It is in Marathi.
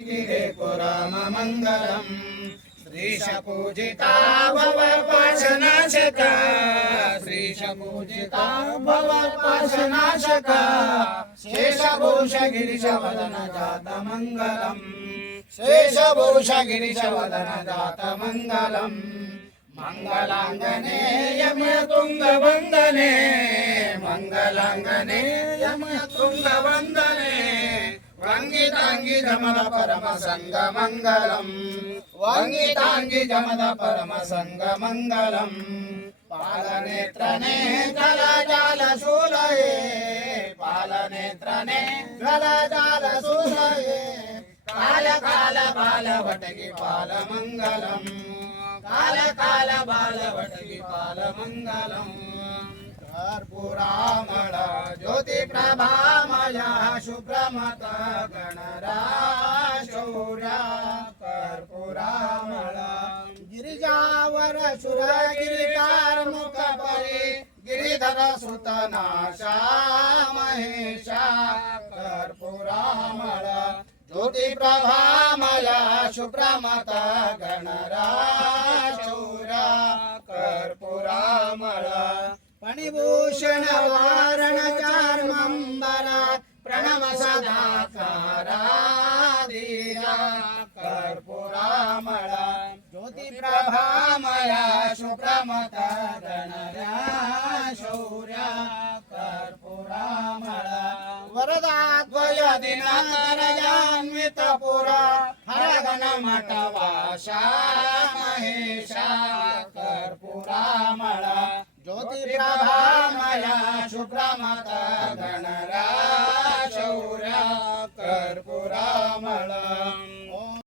राम मंगलम श्रीश पूजिता भव पाशनाशका श्रीश पूजिता भव पाशनाशका शेषभूष गिरीश वदन जात मंगलम शेषभूष गिरीश वदन जात मंगलम मंगलांगने यमतुंग वंदने मंगलांगने यमतुंग वंदने वंगितांगी जमद परम संग मंगलम वंगितांगी जमद परम संग मंगलम पालनेत्रने जलजाल शूलये पालनेत्रने जलजाल शूलये काल काल बाल वटगी पाल मंगलम काल काल बाल वटगी पाल मंगलम कर्पूरामळ ज्योति प्रभामया शुभ्रमत गणराशौर्या कर्पूरामळ गिरिजावर शूरगिरिकार मुख परी गिरिधर सुतनाशा महेशा कर्पूरामळ ज्योति प्रभामया शुभ्रमत गणराशौर्या कर्पूरामळ फणिभूषण वारण चार्मंबरा प्रणव सदाकारा धीरा कर्पूरामळ ज्योति प्रभामया शुभ्रमत गणरा शौर्या कर्पूरामळ वरदाद्वय दिनान्तरयान्वित पुरा हरगण मठवाशा महेशा कर्पूरामळ ज्योति प्रभामया शुभ्रमत गणरा शौर्या कर्पूरामळ